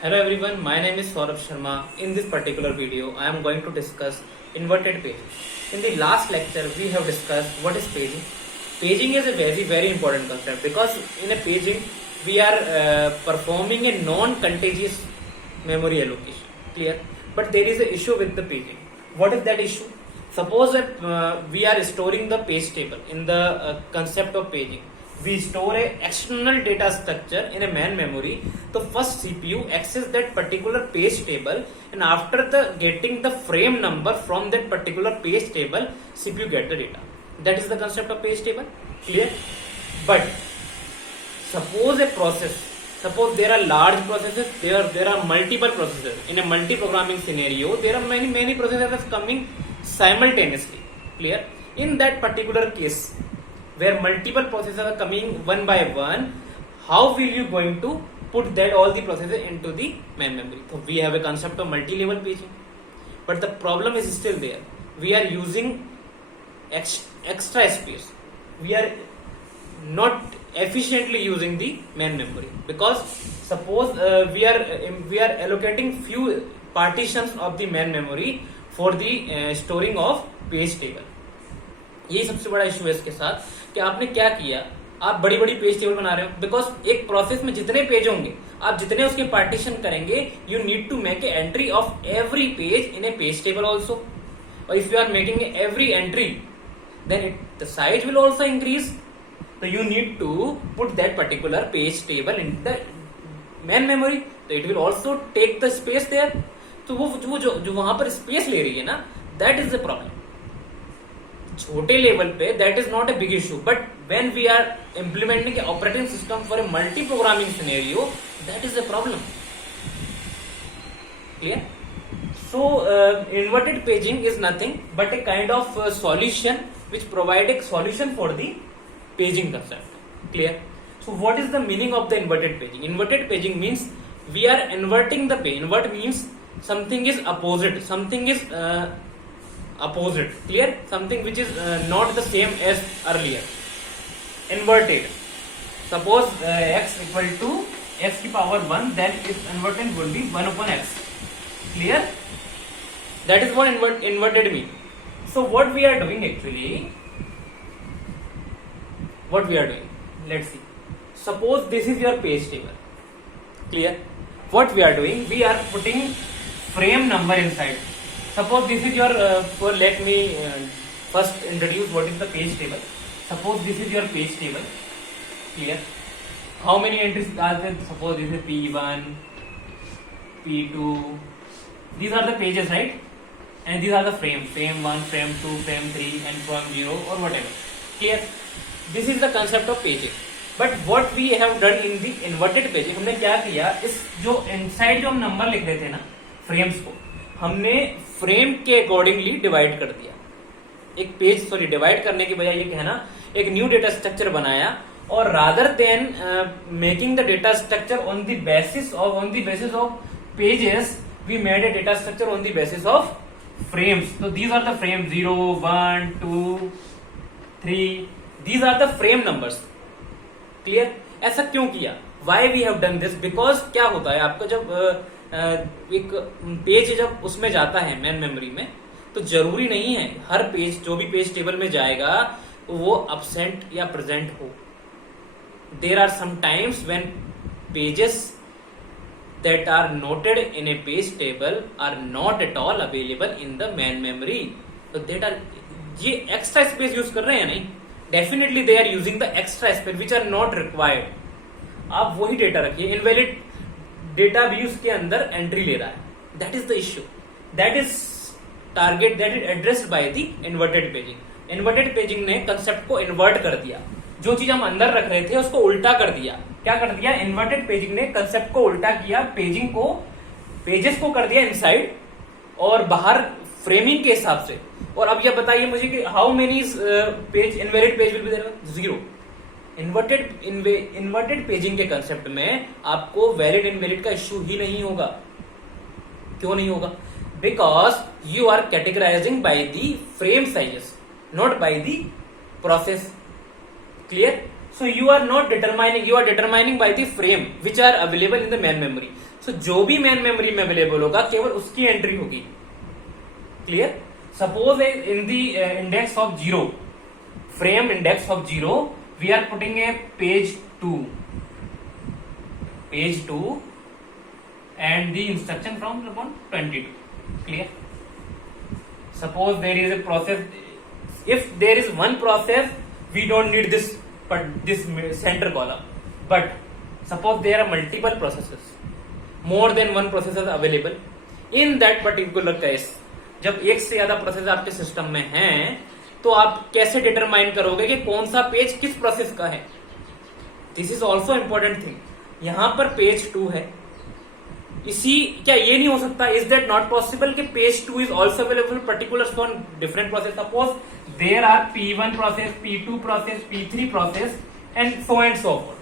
Hello everyone, my name is Saurabh Sharma. In this particular video, I am going to discuss inverted paging. In the last lecture, we have discussed what is paging. Paging is a very important concept because in a paging, we are performing a non-contiguous memory allocation. Clear? But there is an issue with the paging. What is that issue? Suppose we are storing the page table in the concept of paging. We store a external data structure in a main memory. So first CPU access that particular page table, and after the getting the frame number from that particular page table, CPU get the data. That is the concept of page table. Clear? But suppose there are large processes, there are multiple processes. In a multi-programming scenario, there are many processes coming simultaneously. Clear? In that particular case, where multiple processes are coming one by one, how will you going to put that all the processes into the main memory? So we have a concept of multi-level paging, but the problem is still there. We are using extra space. We are not efficiently using the main memory because suppose we are allocating few partitions of the main memory for the storing of page table. यही सबसे बड़ा issue है इसके साथ कि आपने क्या किया, आप बड़ी बड़ी पेज टेबल बना रहे हो बिकॉज एक प्रोसेस में जितने पेज होंगे, आप जितने उसके पार्टीशन करेंगे, you need to make a entry of every page in a page table also. और if you are making every entry, then the size will also increase. So you need to put that particular page table in the main memory. So it will also take the space there. तो वो जो वहां पर space ले रही है ना, that is the problem. छोटे लेवल पे that is not a big issue, but when we are implementing an operating system for a multi-programming scenario, that is the problem. Clear? So inverted paging is nothing but a kind of solution which provide a solution for the paging concept. Clear? So what is the meaning of the inverted paging? Inverted paging means we are inverting the page. Invert means something is opposite, something is opposite. Clear? Something which is not the same as earlier. Inverted. Suppose x equal to x की power 1, then its inverted will be 1 upon x. Clear? That is what inverted means. So what we are doing actually, let's see. Suppose this is your page table. Clear? What we are doing, we are putting frame number inside. Suppose this is your let me first introduce what is the page table. Suppose this is your page table. Clear? How many entries are there? Suppose this is P1, P2. These are the pages, right? And these are the frames. Frame 1, frame 2, frame 3, and from 0 or whatever. Clear? This is the concept of paging. But what we have done in the inverted paging, हमने क्या किया, इस जो inside जो हम number लिख रहे थे ना फ्रेम्स को, हमने फ्रेम के अकॉर्डिंगली डिवाइड कर दिया. एक पेज डिवाइड करने की बजाय ये कहना एक न्यू डेटा स्ट्रक्चर बनाया, और rather than making the data structure on the basis of pages, we made a data structure on the basis of frames. So these are the frames 0, 1, 2, 3. These are the frame numbers. Clear? ऐसा क्यों किया? Why we have done this? Because क्या होता है आपका जब एक page जब उसमें जाता है मेन मेमोरी में, तो जरूरी नहीं है हर पेज जो भी पेज टेबल में जाएगा वो absent या प्रेजेंट हो. There are some times when pages that are noted in a page table are not at all available in the main memory. So that are ये extra space use कर रहे हैं नहीं, definitely they are using the extra space which are not required. आप वही data रखिए, invalid data भी उसके अंदर एंट्री ले रहा है. That is the issue. That is target that is addressed by the inverted paging. Inverted paging ने कंसेप्ट को इन्वर्ट कर दिया. जो चीज हम अंदर रख रहे थे उसको उल्टा कर दिया. क्या कर दिया? इन्वर्टेड पेजिंग ने कंसेप्ट को उल्टा किया. पेजिंग को, पेजेस को कर दिया इनसाइड और बाहर फ्रेमिंग के हिसाब से. और अब ये बताइए मुझे कि how many page invalid page will be there? 0. Inverted paging के कंसेप्ट में आपको वैलिड इनवैलिड का इश्यू ही नहीं होगा. क्यों नहीं होगा? Because you are categorising by the frame sizes, not by the process. Clear? So you are not determining, you are determining by the frame which are available in the main memory. So जो भी main memory में available होगा केवल उसकी entry होगी. Clear? Suppose in the index of 0, frame index of 0, we are putting a page 2, and the instruction from 22. Clear? Suppose there is a process. If there is one process, we don't need this center column. But suppose there are multiple processes, more than one processor available. In that particular case, जब एक से ज्यादा process आपके system में हैं, तो आप कैसे डिटरमाइन करोगे कि कौन सा पेज किस प्रोसेस का है? This is also important thing. यहां पर पेज 2 है. इसी क्या ये नहीं हो सकता? इज दैट नॉट पॉसिबल कि page 2 is also available particular for different process? Suppose there are P1 process, P2 process, P3 process and so forth.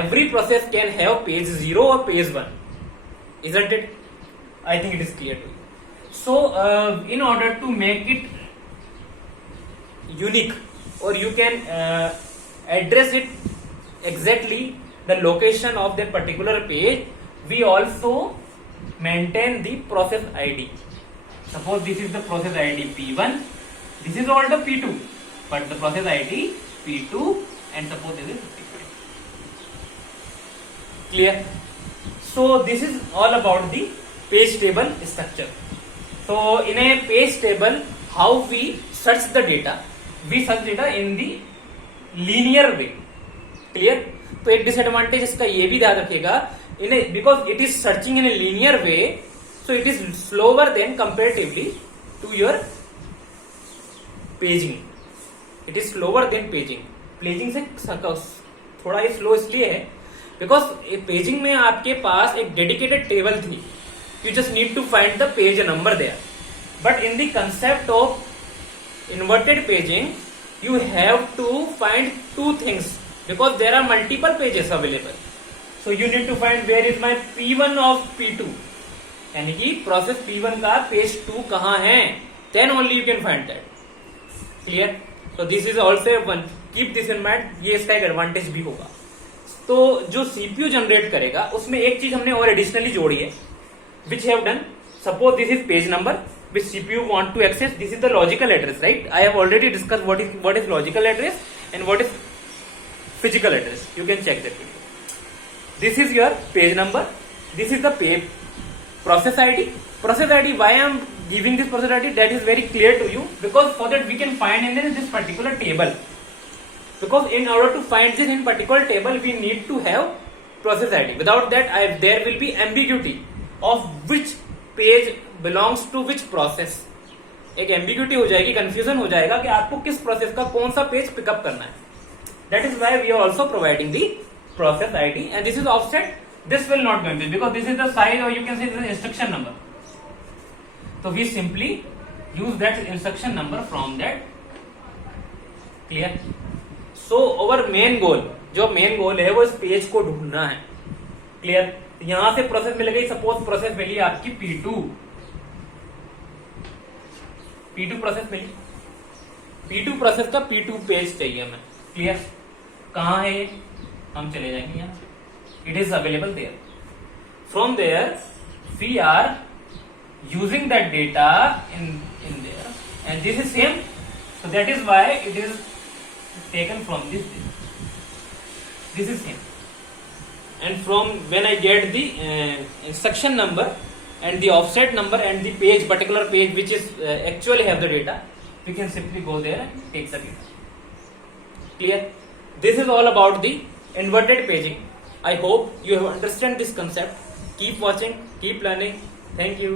Every process can have page 0 or page 1. Isn't it? I think it is clear to you. So, in order to make it unique, or you can address it exactly, the location of that particular page, we also maintain the process ID. Suppose this is the process ID P1, this is all the P2, but the process ID P2, and suppose this is 55. Clear? So this is all about the page table structure. So in a page table, how we search the data? We search data in the linear way. Clear? तो एक disadvantage इसका ये भी ध्यान रखिएगा, in a because it is searching in a linear way, so it is slower than comparatively to your paging. It is slower than paging. Paging से थोड़ा ये स्लो इसलिए है बिकॉज पेजिंग में आपके पास एक डेडिकेटेड टेबल थी. You just need to find the page number there. But in the concept of inverted paging you have to find two things because there are multiple pages available. So you need to find where is my P1 of P2, यानी कि process P1 का page 2 कहाँ है, then only you can find that. Clear? So this is also one, keep this in mind. ये इसका एक advantage भी होगा. तो जो सीपीयू जनरेट करेगा उसमें एक चीज हमने और एडिशनली जोड़ी है, which have done. Suppose this is page number which CPU want to access. This is the logical address, right? I have already discuss what is logical address and what is physical address. You can check that video. This is your page number. This is the process ID. Process ID, why I am giving this process ID, that is very clear to you, because for that we can find in this particular table. Because in order to find this in particular table, we need to have process ID. Without that, there will be ambiguity of which page belongs to which process. एक ambiguity हो जाएगी, confusion हो जाएगा कि आपको किस process का कौन सा पेज पिकअप करना है. That is why we are also providing the process ID, and this is offset. This will not be because this is the size, or you can say this is the instruction number. So we simply use that instruction number from that. Clear? So our main goal, जो main goal है वो इस page को ढूंढना है. Clear? यहां से process मिल गई. सपोज प्रोसेस मिली आपकी P2 प्रोसेस मिली. P2 प्रोसेस का P2 पेज चाहिए हमें. क्लियर? कहां है ये? हम चले जाएंगे यहां. It is available there. From there, we are using that data in there, and this is same. So that is why it is taken from this. This is same. And from when I get the instruction number and the offset number and the page, particular page which is actually have the data, we can simply go there and take the data. Clear? This is all about the inverted paging. I hope you have understand this concept. Keep watching, keep learning. Thank you.